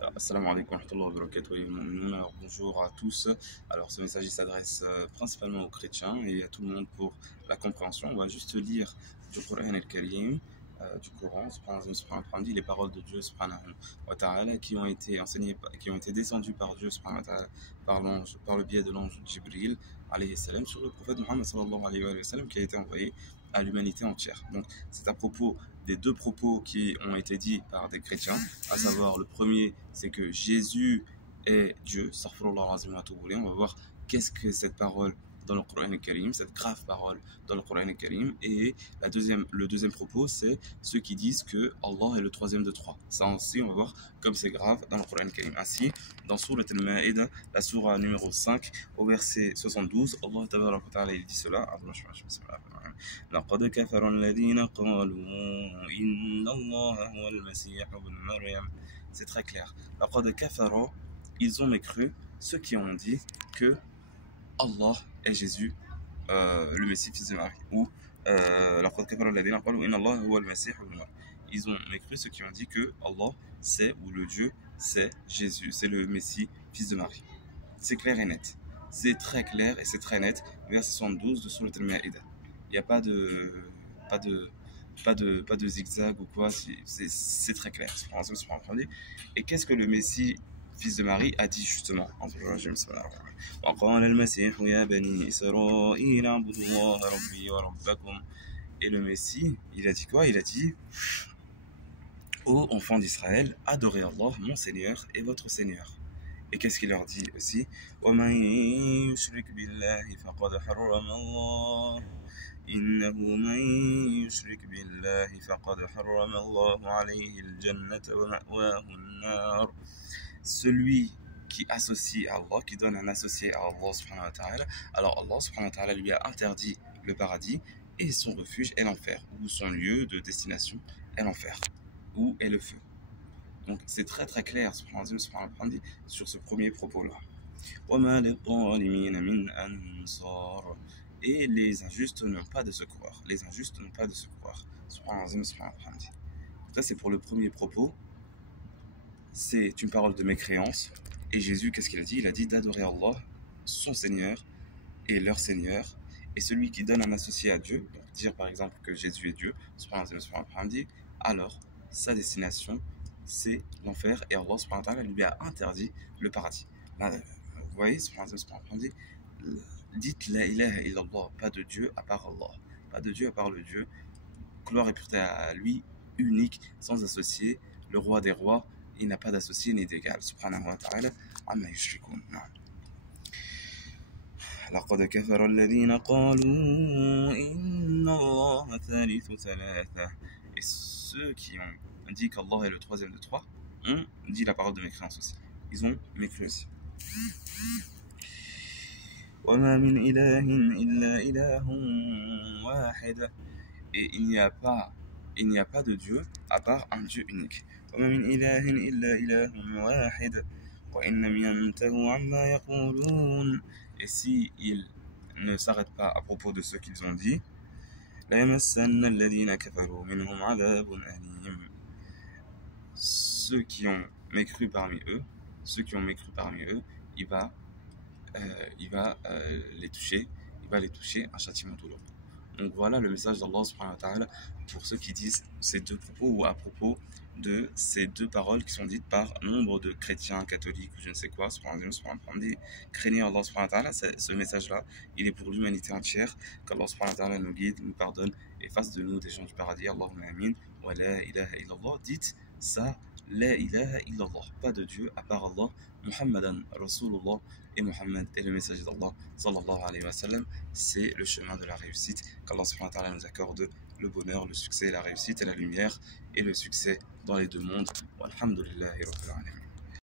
Alors, Assalamu alaikum wa rahmatullahi wa barakatuh. Alors, bonjour à tous. Alors, ce message il s'adresse principalement aux chrétiens et à tout le monde pour la compréhension. On va juste lire du Coran al-Karim, du Coran, les paroles de Dieu subhanahu wa ta'ala qui ont été enseignées, qui ont été descendues par Dieu subhanahu wa ta'ala, par le biais de l'ange Jibril alayhi salam sur le prophète Muhammad sallallahu alayhi wa sallam qui a été envoyé à l'humanité entière. Donc, c'est à propos des deux propos qui ont été dits par des chrétiens, à savoir le premier, c'est que Jésus est Dieu. On va voir qu'est-ce que cette parole dans le Coran al-Karim, cette grave parole dans le Coran al-Karim. Et le deuxième propos, c'est ceux qui disent que Allah est le troisième de trois. Ça aussi, on va voir comme c'est grave dans le Coran al-Karim. Ainsi, dans Surat al-Ma'ida, la surah numéro 5, au verset 72, Allah Ta'ala il dit cela. لقد كفر الذين قالوا إن الله هو المسيح ابن مريم. C'est très clair. لقد كفر, ils ont mécru ceux qui ont dit que Allah est Jésus, le Messie, fils de Marie. Ou لقد كفر الذين قالوا إن الله هو المسيح ابن مريم. Ils ont mécru ceux qui ont dit que Allah c'est, ou le Dieu c'est Jésus, c'est le Messie, fils de Marie. C'est clair et net. C'est très clair et c'est très net. Verset 72 de Surat al-Ma'ida. Il n'y a pas de zigzag ou quoi, c'est très clair. Et qu'est-ce que le Messie, fils de Marie, a dit justement? Et le Messie, il a dit quoi? Il a dit: ô enfants d'Israël, adorez Allah, mon Seigneur et votre Seigneur. Et qu'est-ce qu'il leur dit aussi? إنه من يشرك بالله فقد حرم الله عليه الجنة ومأواه النار. Celui qui associe à Allah, qui donne un associé à Allah subhanahu wa ta'ala, alors Allah subhanahu wa ta'ala lui a interdit le paradis et son refuge est l'enfer, ou son lieu de destination est l'enfer, où est le feu. Donc c'est très très clair sur ce premier propos-là. Et les injustes n'ont pas de secours. Les injustes n'ont pas de secours. Ça, c'est pour le premier propos. C'est une parole de mécréance. Et Jésus, qu'est-ce qu'il a dit? Il a dit d'adorer Allah, son Seigneur et leur Seigneur. Et celui qui donne un associé à Dieu, donc dire par exemple que Jésus est Dieu, alors sa destination, c'est l'enfer. Et Allah lui a interdit le paradis. Là, vous voyez, dites la ilaha illallah, pas de Dieu à part Allah, pas de Dieu à part le Dieu, gloire et pureté à lui, unique, sans associé, le roi des rois, il n'a pas d'associé ni d'égal, subhanahu wa ta'ala, amma yushrikun. لقد كفر الذين قالوا إن الله ثالث ثلاثة. Et ceux qui ont dit qu'Allah est le troisième de trois ont dit la parole de mécréance aussi. Ils ont mécru aussi. وما من إله إلا إله واحد. Et il n'y a pas de Dieu à part un Dieu unique. وما من إله إلا إله واحد وإن لم ينتهوا عما يقولون. Et si ils ne s'arrêtent pas à propos de ce qu'ils ont dit, ليمسن الذين كفروا منهم عذاب أليم. Ceux qui ont mécru parmi eux, il va les toucher un châtiment douloureux. Donc voilà le message d'Allah subhanahu wa ta'ala pour ceux qui disent ces deux propos ou à propos de ces deux paroles qui sont dites par nombre de chrétiens, catholiques ou je ne sais quoi. Craignez Allah subhanahu wa ta'ala. Ce message-là, il est pour l'humanité entière. Qu'Allah subhanahu wa ta'ala nous guide, nous pardonne et fasse de nous des gens du paradis. Allahumma amin. Wa la ilaha illallah. Dites ça. La ilaha illallah, pas de Dieu à part Allah, Muhammadan Rasulullah, et Muhammad est le messager d'Allah, sallallahu alayhi wa sallam. C'est le chemin de la réussite, qu'Allah subhanahu wa ta'ala nous accorde le bonheur, le succès, la réussite et la lumière, et le succès dans les deux mondes. Walhamdulillahi rabbil alamin.